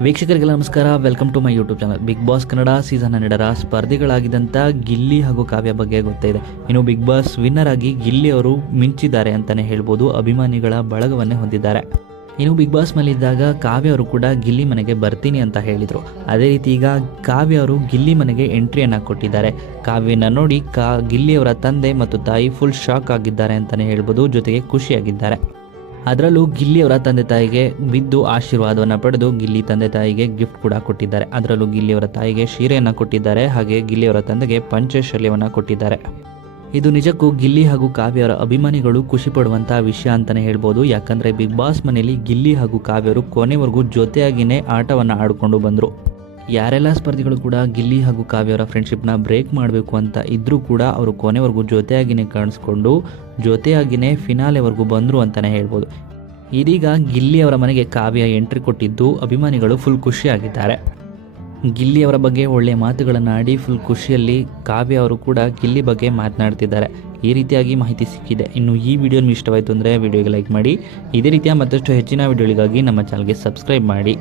ವೀಕ್ಷಕರಿಗೆಲ್ಲ ನಮಸ್ಕಾರ. Welcome to my YouTube channel Bigg Boss Kannada season ಹನ್ನೆರಡರ ಸ್ಪರ್ಧಿಗಳಾಗಿದ್ದಂಥ ಗಿಲ್ಲಿ ಹಾಗೂ ಕಾವ್ಯ ಬಗ್ಗೆ ಗೊತ್ತಿದೆ ಇನ್ನು ಬಿಗ್ ಬಾಸ್ ವಿನ್ನರ್ ಆಗಿ ಗಿಲ್ಲಿ ಅವರು ಮಿಂಚಿದ್ದಾರೆ ಅಂತಲೇ ಹೇಳ್ಬೋದು. ಅಭಿಮಾನಿಗಳ ಬಳಗವನ್ನೇ ಹೊಂದಿದ್ದಾರೆ. ಇನ್ನು ಬಿಗ್ ಬಾಸ್ ಮನೆಯಿದ್ದಾಗ ಕಾವ್ಯ ಅವರು ಕೂಡ ಗಿಲ್ಲಿ ಮನೆಗೆ ಬರ್ತೀನಿ ಅಂತ ಹೇಳಿದರು. ಅದೇ ರೀತಿ ಈಗ ಕಾವ್ಯ ಅವರು ಗಿಲ್ಲಿ ಮನೆಗೆ ಎಂಟ್ರಿಯನ್ನು ಕೊಟ್ಟಿದ್ದಾರೆ. ಕಾವ್ಯನ ನೋಡಿ ಕಾ ಗಿಲ್ಲಿಯವರ ತಂದೆ ಮತ್ತು ತಾಯಿ ಫುಲ್ ಶಾಕ್ ಆಗಿದ್ದಾರೆ ಅಂತಲೇ ಹೇಳ್ಬೋದು. ಜೊತೆಗೆ ಖುಷಿಯಾಗಿದ್ದಾರೆ. ಅದರಲ್ಲೂ ಗಿಲ್ಲಿ ಅವರ ತಂದೆ ತಾಯಿಗೆ ಬಿದ್ದು ಆಶೀರ್ವಾದವನ್ನು ಪಡೆದು ಗಿಲ್ಲಿ ತಂದೆ ತಾಯಿಗೆ ಗಿಫ್ಟ್ ಕೂಡ ಕೊಟ್ಟಿದ್ದಾರೆ. ಅದರಲ್ಲೂ ಗಿಲ್ಲಿ ಅವರ ತಾಯಿಗೆ ಶೀರೆಯನ್ನು ಕೊಟ್ಟಿದ್ದಾರೆ ಹಾಗೆ ಗಿಲ್ಲಿ ಅವರ ತಂದೆಗೆ ಪಂಚಶಲ್ಯವನ್ನು ಕೊಟ್ಟಿದ್ದಾರೆ. ಇದು ನಿಜಕ್ಕೂ ಗಿಲ್ಲಿ ಹಾಗೂ ಕಾವ್ಯರ ಅಭಿಮಾನಿಗಳು ಖುಷಿ ಪಡುವಂತಹ ವಿಷಯ ಅಂತಲೇ ಹೇಳ್ಬೋದು. ಯಾಕಂದರೆ ಬಿಗ್ ಬಾಸ್ ಮನೆಯಲ್ಲಿ ಗಿಲ್ಲಿ ಹಾಗೂ ಕಾವ್ಯರು ಕೊನೆವರೆಗೂ ಜೊತೆಯಾಗಿಯೇ ಆಟವನ್ನು ಆಡಿಕೊಂಡು ಬಂದರು. ಯಾರೆಲ್ಲ ಸ್ಪರ್ಧಿಗಳು ಕೂಡ ಗಿಲ್ಲಿ ಹಾಗೂ ಕಾವ್ಯವರ ಫ್ರೆಂಡ್ಶಿಪ್ನ ಬ್ರೇಕ್ ಮಾಡಬೇಕು ಅಂತ ಇದ್ದರೂ ಕೂಡ ಅವರು ಕೊನೆವರೆಗೂ ಜೊತೆಯಾಗಿನೇ ಕಾಣಿಸ್ಕೊಂಡು ಜೊತೆಯಾಗಿನೇ ಫಿನಾಲೆವರೆಗೂ ಬಂದರು ಅಂತಲೇ ಹೇಳ್ಬೋದು. ಇದೀಗ ಗಿಲ್ಲಿ ಅವರ ಮನೆಗೆ ಕಾವ್ಯ ಎಂಟ್ರಿ ಕೊಟ್ಟಿದ್ದು ಅಭಿಮಾನಿಗಳು ಫುಲ್ ಖುಷಿಯಾಗಿದ್ದಾರೆ. ಗಿಲ್ಲಿ ಅವರ ಬಗ್ಗೆ ಒಳ್ಳೆಯ ಮಾತುಗಳನ್ನು ಆಡಿ ಫುಲ್ ಖುಷಿಯಲ್ಲಿ ಕಾವ್ಯ ಅವರು ಕೂಡ ಗಿಲ್ಲಿ ಬಗ್ಗೆ ಮಾತನಾಡ್ತಿದ್ದಾರೆ. ಈ ರೀತಿಯಾಗಿ ಮಾಹಿತಿ ಸಿಕ್ಕಿದೆ. ಇನ್ನು ಈ ವಿಡಿಯೋ ನಿಮ್ಗೆ ಇಷ್ಟವಾಯಿತು ಅಂದರೆ ವಿಡಿಯೋಗೆ ಲೈಕ್ ಮಾಡಿ. ಇದೇ ರೀತಿಯ ಮತ್ತಷ್ಟು ಹೆಚ್ಚಿನ ವಿಡಿಯೋಗಳಿಗಾಗಿ ನಮ್ಮ ಚಾನಲ್ಗೆ ಸಬ್ಸ್ಕ್ರೈಬ್ ಮಾಡಿ.